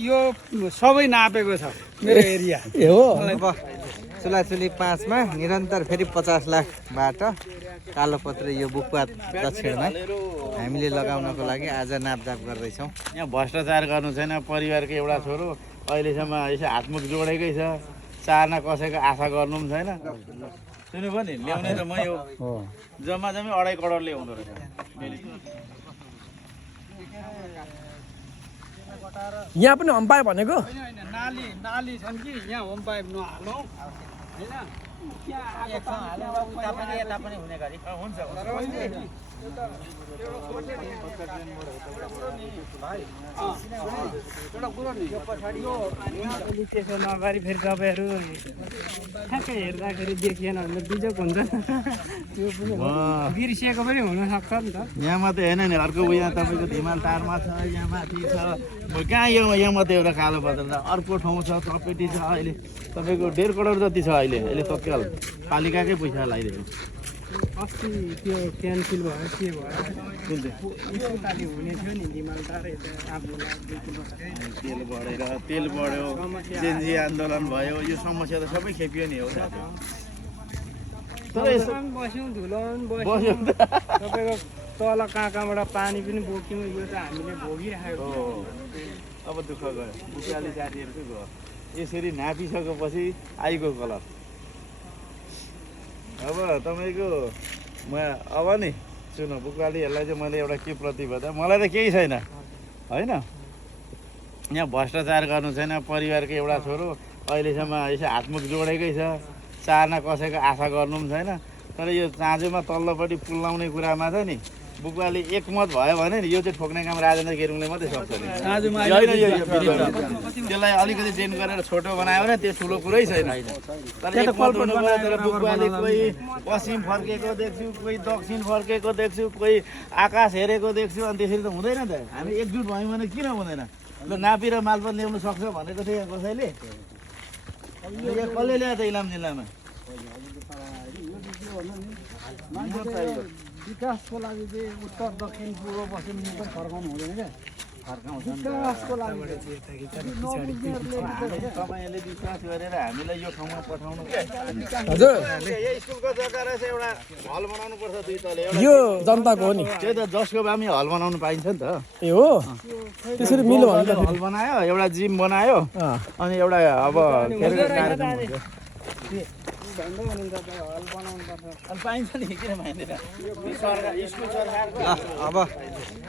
यो सबै नापेको छ मेरो एरिया ए हो अब चुलाचुली 5 मा निरन्तर फेरि 50 लाखबाट कालोपत्रे यो बुकपात दक्षिणमा हामीले लगाउनको लागि आज नापजाप गर्दैछौँ। यहाँ भ्रष्टाचार गर्नु छैन। परिवारको एउटा छोरो अहिलेसम्म यसो हातमुख जोडेकै छ। चारना कसैको आशा गर्नु पनि छैन। सुन्नुभयो नि, ल्याउने त म यो जम्मा 2.5 करोड ल्याउँदो रहेछ। यहाँ पनि अम्पायर भनेको नाली नाली छन् कि यहाँ होम पाइप नहालौँ होइन यता पनि हुने गरी हुन्छ। त्यसो नगरी फेरि तपाईँहरू ठ्याक्कै हेर्दाखेरि देखिएन भने बिजोक हुन्छ त्यो पनि बिर्सिएको पनि हुनसक्छ नि त। यहाँ मात्रै होइन नि, अर्को यहाँ तपाईँको धिमाल टारमा छ, यहाँ माथि छ। कहाँ यहाँ मात्रै एउटा कालोपत्र छ, अर्को ठाउँ छ चपेटी छ। अहिले तपाईँको 1.5 करोड जति छ अहिले तत्काल पालिकाकै पैसा लगाइदिएको। अस्ति त्यो क्यान्सल भयो के भयो यसपालि हुने थियो नि धिमालटार तेल बढ्यो, जेन्जी आन्दोलन भयो, यो समस्या त सबै खेपियो नि हो। बस्यौँ धुलो बस्यौँ तपाईँको तल कहाँबाट पानी पनि बोक्यौँ। यो त हामीले भोगिराखेको हो। अब दुःख गयो, बुकाली साथीहरूको गयो। यसरी नापिसकेपछि आइगयो कलर। अब तपाईँको अब नि सुन्नु, बुकालीहरूलाई चाहिँ मैले एउटा के प्रतिबद्ध, मलाई त केही छैन होइन। यहाँ भ्रष्टाचार गर्नु छैन। परिवारको एउटा छोरो अहिलेसम्म यसो हातमुख जोडेकै छ। चारना कसैको आशा गर्नु पनि छैन। तर यो चाँजोमा तल्लोपट्टि पुल्लाउने कुरामा चाहिँ नि बुकवाली एकमत भयो भने नि यो चाहिँ ठोक्ने काम राजेन्द्र गेरुङले मात्रै सक्छ नि। त्यसलाई अलिकति चेन्ज गरेर छोटो बनायो भने त्यो ठुलो कुरै छैन। तर एकमत हुनु पर्यो। तर बुकवाली कोही पश्चिम फर्केको देख्छु, कोही दक्षिण फर्केको देख्छु, कोही आकाश हेरेको देख्छु। अनि त्यसरी त हुँदैन त। हामी एकजुट भयौँ भने किन हुँदैन? ल नापी र मालपोत ल्याउनु सक्छ भनेको थियो यहाँ कसैले। यहाँ कसले ल्यायो त इलाम जिल्लामा? विकासको लागि चाहिँ उत्तर दक्षिण पूर्व पश्चिम फर्काउनु हुँदैन क्या। विकासको लागि तपाईँहरूले विश्वास गरेर हामीलाई यो ठाउँमा पठाउनु हजुर यही स्कुलको जग्गा रहेछ, एउटा हल बनाउनु पर्छ 2 तले। यो जनताको हो नि, त्यही त जसको बामी हल बनाउनु पाइन्छ नि त। ए हो त्यसरी मिल्यो भने त हल बनायो, एउटा जिम बनायो, अनि एउटा अब के अरे कार्यक्रम हुन्छ। पाइन्छ नि, किन पाइँदैन? अब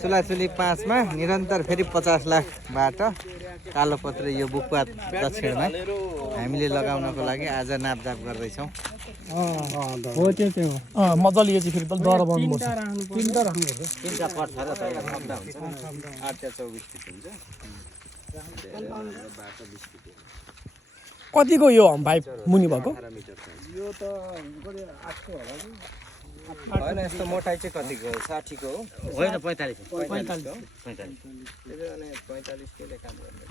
चुलाचुली 5 मा निरन्तर फेरि 50 लाखबाट कालोपत्रे यो बुकपात दक्षिणमा हामीले लगाउनको लागि आज नापजाप गर्दैछौँ। हो त्यो चाहिँ हो। मजाले यो चाहिँ फेरि डर बनाउनुपर्छ। 3टा राख्नुपर्छ। 3टा कट छ र तयार हुन्छ। 8 24 फिट हुन्छ। कतिको यो पाइप मुनि भएको? यो त कति 800 होला कि होइन, यस्तो मोटाइ चाहिँ कतिको? 60 को हो? होइन 45 45 45 केले काम गर्ने?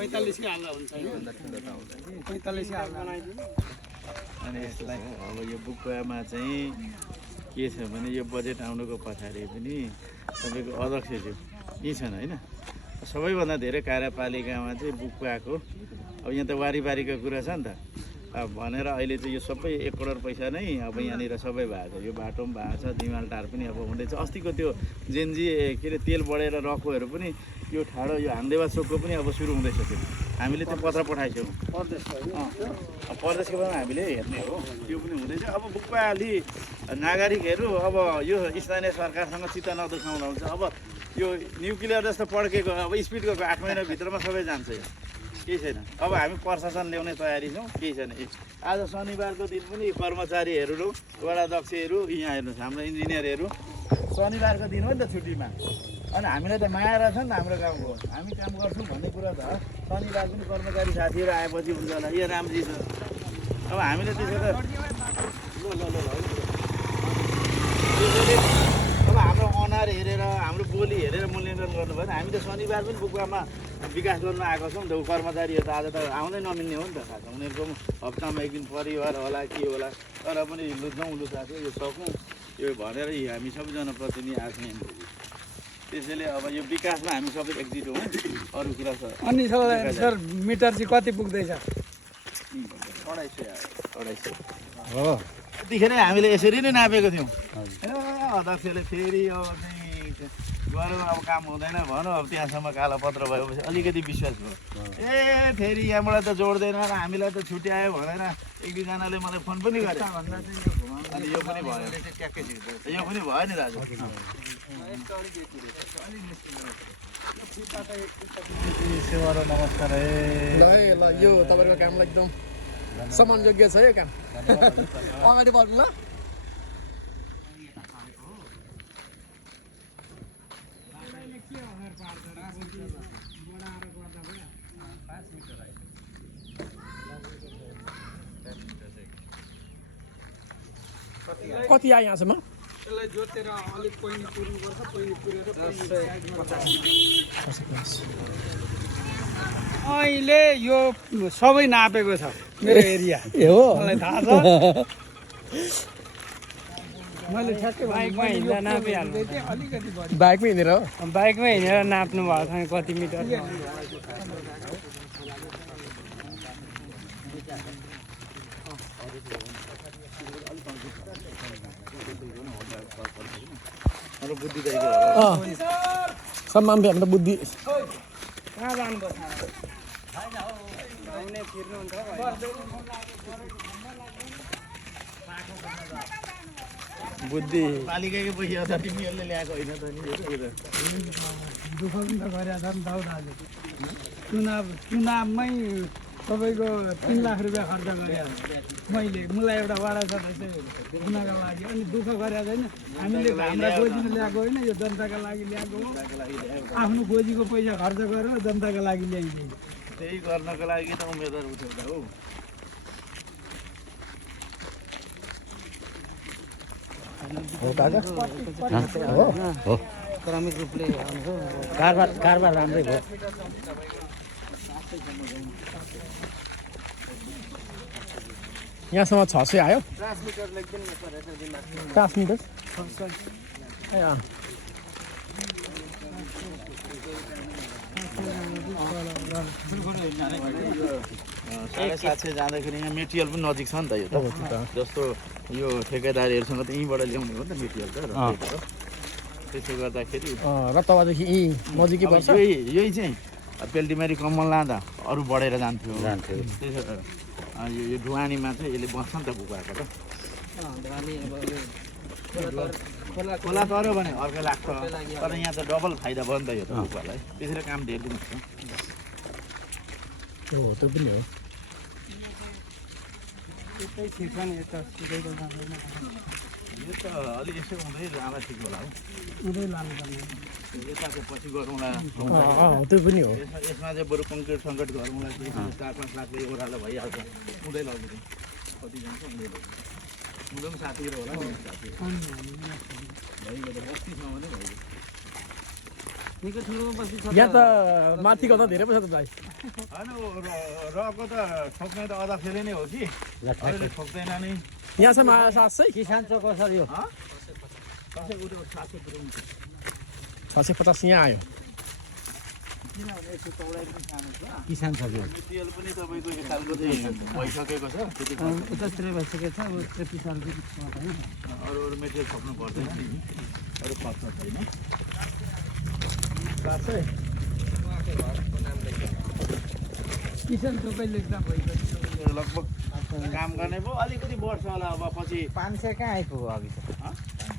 45 कै हाल्दा हुन्छ हैन? 45 कै हाल्दा अनि यसलाई अब यो बुकमा चाहिँ के छ भने यो बजेट आउनुको पछाडि पनि तपाईँको अध्यक्षज्यू यी छन् होइन। सबैभन्दा धेरै कार्यपालिकामा चाहिँ बुकको अब यहाँ त वारीबारीको कुरा छ नि त भनेर अहिले चाहिँ यो सबै 1 करोड पैसा नै अब यहाँनिर सबै भएको छ। यो बाटो पनि भएको छ, दिमाल टार पनि अब हुँदैछ। अस्तिको त्यो जेन्जी के अरे तेल बढेर रकोहरू पनि यो ठाडो यो हामदेवा चोकको पनि अब सुरु हुँदैछ। त्यो हामीले त्यो पत्र पठाइछौँ प्रदेशको पनि हामीले हेर्ने हो, त्यो पनि हुँदैछ। अब बुकपाली नागरिकहरू अब यो स्थानीय सरकारसँग चित्त नदुखाउनु हुन्छ। अब यो न्युक्लियर जस्तो पड्केको अब स्पिड गएको 8 महिनाभित्रमा सबै जान्छ। केही छैन। अब हामी प्रशासन ल्याउने तयारी छौँ, केही छैन। आज शनिबारको दिन पनि कर्मचारीहरू वडाध्यक्षहरू यहाँ हेर्नुहोस्, हाम्रो इन्जिनियरहरू शनिबारको दिन हो नि त छुट्टीमा। अनि हामीलाई त माया रहेछ नि त हाम्रो गाउँको, हामी काम गर्छौँ भन्ने कुरा त शनिबार पनि कर्मचारी साथीहरू आएपछि हुन्छ होला। यो राम्री छ। अब हामीले त्यसो त अब हाम्रो अनुहार हेरेर हाम्रो बोली हेरेर मूल्याङ्कन गर्नु भएन। हामी त शनिबार पनि बुकमा विकास गर्न आएको छौँ नि त। कर्मचारीहरू त आज त आउँदै नमिल्ने हो नि त। खास उनीहरूको पनि हप्तामा 1 दिन परिवार होला के होला, तर पनि लुच्नु साथी यो सकौँ यो भनेर हामी सबैजना प्रतिनिधि आएको छौँ। त्यसैले अब यो विकासमा हामी सबै एकजुट हौँ अरू कुरा छ अनि सर मिटर चाहिँ कति पुग्दैछ 250 हो त्यतिखेरै हामीले यसरी नै नापेको थियौँ अध्यक्षले फेरि अब चाहिँ गरौँ अब काम हुँदैन भनौँ अब त्यहाँसम्म कालोपत्र भएपछि अलिकति विश्वास भयो ए फेरि यहाँबाट त जोड्दैन र हामीलाई त छुट्यायो भनेर एक दुईजनाले मलाई फोन पनि गरे अनि यो पनि भयो यो पनि भयो नि दाजु नमस्कार ल यो तपाईँको कामलाई एकदम सम्मानयोग्य छ यो काम अगाडि बढ्नु ल कति आयो यहाँसम्म यसलाई जोतेर अलिक पहिनी पुर्नुपर्छ पहिनी पुरेर अहिले यो सबै नापेको छ मेरो एरिया ए हो मलाई थाहा छ मैले ठ्याक्कै बाइकमा हिँड्दा नापिहाल्नु अलिकति बढी बाइकमै हिँडेर हो बाइकमा हिँडेर नाप्नु भएको छ कति मिटर सम्मान भयो हाम्रो बुद्धि कहाँ जानुपर्छ फिर्नु हुन्छ बुद्धि पालिकाकै पैसा त तिमीहरूले ल्याएको होइन त नि दुःख पनि त गरेका छ नि त हौ दाजु चुनावमै तपाईँको 3 लाख रुपियाँ खर्च गरेँ मैले मलाई एउटा वाडा छ हुनका लागि अनि दुःख गरेका छैन हामीले हाम्रा गोजीले ल्याएको होइन यो जनताका लागि ल्याएको हो आफ्नो गोजीको पैसा खर्च गरेर जनताका लागि ल्याइदिए त्यही गर्नको लागि त उम्मेदवार उठेको हो हो काका हो हो क्रमिक रूपले कारोबार राम्रै भयो यहाँसम्म 600 आयो ट्रान्समिटर ए अँ 750 जाँदाखेरि यहाँ मेटेरियल पनि नजिक छ नि त यो त जस्तो यो ठेकेदारीहरूसँग त यहीँबाट ल्याउने हो नि त मेटेरियल त त्यसो गर्दाखेरि रतबादेखि यहीँ नजिकै पर्छ यही चाहिँ पेल्टिमारी कम्मल लाँदा अरू बढेर जान्थ्यो त्यसो यो ढुवानीमा चाहिँ यसले बस्छ नि त बुकुवाको त खोला तर्यो भने अर्कै लाग्छ तर यहाँ त डबल फाइदा भयो नि त यो त बुकुवालाई त्यसरी काम धेरै दिन हुन्छ हो त्यो पनि हो यो त अलिक यसो हुँदै लाँदा ठिक होला हौ यताको पछि गरौँला त्यो पनि हो यसमा चाहिँ बरु कङ्क्रिट सङ्कट गरौँला 4-5 लाखले ओह्रालो भइहाल्छ हुँदै लग्यो कति जान्छ हुँदै लग्यो हुँदै पनि साथीहरू होला नि साथी भइगयो बस्तीसम्म नै भइगयो निकै ठुलो बस्ती छ यहाँ त माथिको त धेरै पैसा त दाइ होइन रको त ठोक्ने त अध्यक्षले नै हो कि अरूले ठोक्दैन नि यहाँसम्म आयो 700 किसान चोक कसरी हो कसै उठेको 650 यहाँ आयो किसान छ मेटेरियल पनि तपाईँको एक खालको चाहिँ भइसकेको छ उतातिर भइसकेको छ त्यति सालको अरू मेटेरियल थप्नु पर्दैन नि अरू खर्च छैन किसान सबै लेख्दा भइसक्यो लगभग काम गर्ने पो अलिकति बढ्छ होला अब पछि 500 कहाँ आइपुग्यो अघि त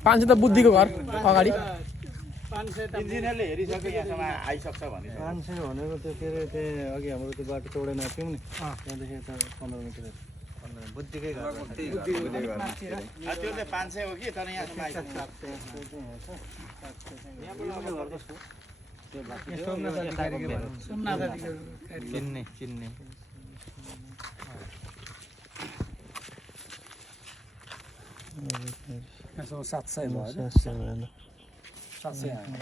500 त बुद्धिको घर अगाडि 500 त इन्जिनियरले हेरिसक्यो यहाँसम्म आइसक्छ भने 500 भनेको त्यो के अरे त्यो अघि हाम्रो त्यो बाटो चौडा नाप्यौँ नि त्यहाँदेखि यता 15 मिटर बुद्धिकै घर त्यो चाहिँ 500 हो कि तर यहाँसम्म आइसक्छ चिन्ने चिन्ने यसो 700 भयो 700 आयो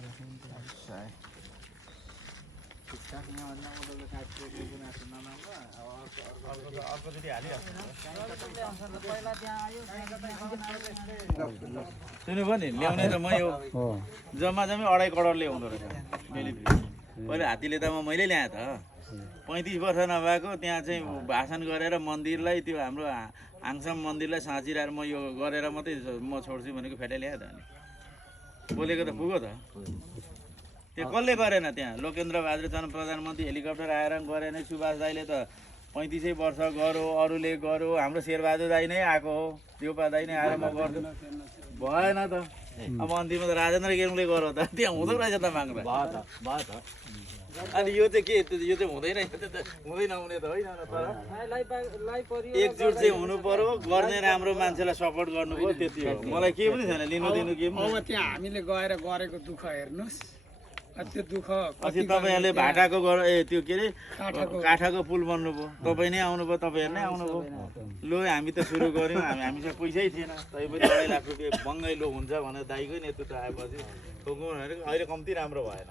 सुन्नुभयो नि ल्याउने त म यो जम्मा 2.5 करोड ल्याउँदो रहेछ पहिले हात्तीले त मैले ल्याएँ त 35 वर्ष नभएको त्यहाँ चाहिँ भाषण गरेर मन्दिरलाई त्यो हाम्रो आङसम मन्दिरलाई साँचिरहेर म यो गरेर मात्रै म छोड्छु भनेको फेटै ल्याएँ त अनि बोलेको त पुगो त त्यो कसले गरेन त्यहाँ लोकेन्द्र बहादुर चन्द प्रधानमन्त्री हेलिकप्टर आएर गरेन सुभाष दाईले त 35 वर्ष गरो अरूले गरो हाम्रो शेरबहादुर दाई नै आएको हो देउपा दाई नै आएर म गर्छु भएन त अब अन्तिममा त राजेन्द्र गेरुङले गरो त त्यहाँ हुँदो रहेछ त माग्दा अनि यो चाहिँ के यो चाहिँ हुँदैन यो त हुँदै नहुने त होइन तर एकजुट चाहिँ हुनु पर्यो गर्ने राम्रो मान्छेलाई सपोर्ट गर्नु पर्यो त्यति हो मलाई केही पनि छैन लिनु दिनु केही पनि अब त्यहाँ हामीले गएर गरेको दुःख हेर्नुहोस् त्यो दुःख अस्ति तपाईँहरूले भाटाको त्यो के अरे काठको पुल बन्नुभयो तपाईँ नै आउनुभयो तपाईँहरू नै आउनुभयो लो हामी त सुरु गऱ्यौँ हामीसँग पैसै थिएन तैपनि 2.5 लाख रुपियाँ बङ्गै लो हुन्छ भनेर दाइकै नेतृत्व आएपछि ठोक्नु भनेको अहिले कम्ती राम्रो भएन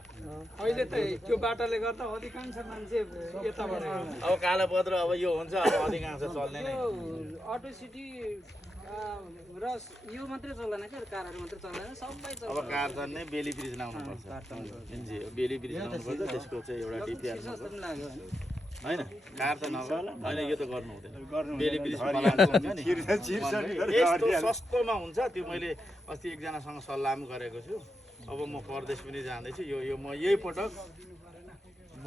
अहिले त त्यो बाटोले गर्दा अधिकांश मान्छे यताबाट अब कालोपत्र अब यो हुन्छ अब अधिकांश चल्ने नै अटो सिटी र यो मात्रै चल्दैन क्या कारहरू मात्रै चल्दैन सबै अब कार चल्ने बेली ब्रिज लाउनुपर्छ बेली ब्रिज लाउनुपर्छ त्यसको चाहिँ एउटा डिपिआर होइन कार त नगर्ला होइन यो त गर्नु हुँदैन बेली ब्रिज यस्तो सस्तोमा हुन्छ त्यो मैले अस्ति एकजनासँग सल्लाह पनि गरेको छु अब म परदेश पनि जाँदैछु यो म यही पटक म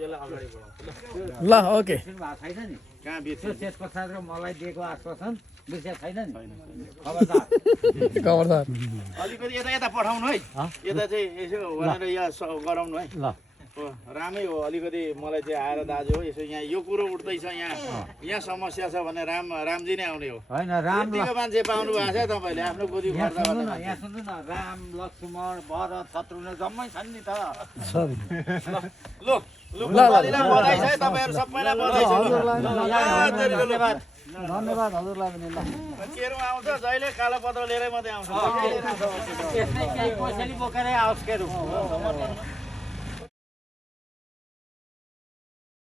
यसलाई अगाडि बढाउँछु ल ओके छैन नि कहाँ बिर्छ शेष प्रसाद र मलाई दिएको आश्वासन बिर्सेको छैन नि खबरदार अलिकति यता पठाउनु है यता चाहिँ यसो भनेर यहाँ गराउनु है ल रामै हो अलिकति मलाई चाहिँ आएर दाजु हो यसो यहाँ यो कुरो उठ्दैछ यहाँ समस्या छ भने रामजी नै आउने हो होइन राम यतिको मान्छे पाउनु भएको छ तपाईँले आफ्नो गोदी यहाँ गर्दा सुन्नु न यहाँ सुन्नु न राम लक्ष्मण भरत शत्रुघ्न जम्मै छन् नि त ल बधाई छ है तपाईँहरू सबैलाई बधाई छ धन्यवाद धन्यवाद हजुरलाई पनि ल केरो आउँछ जहिले कालोपत्र लिएरै मात्रै आउँछ यस्तै केही कोसेली बोकेरै आओस् केहरू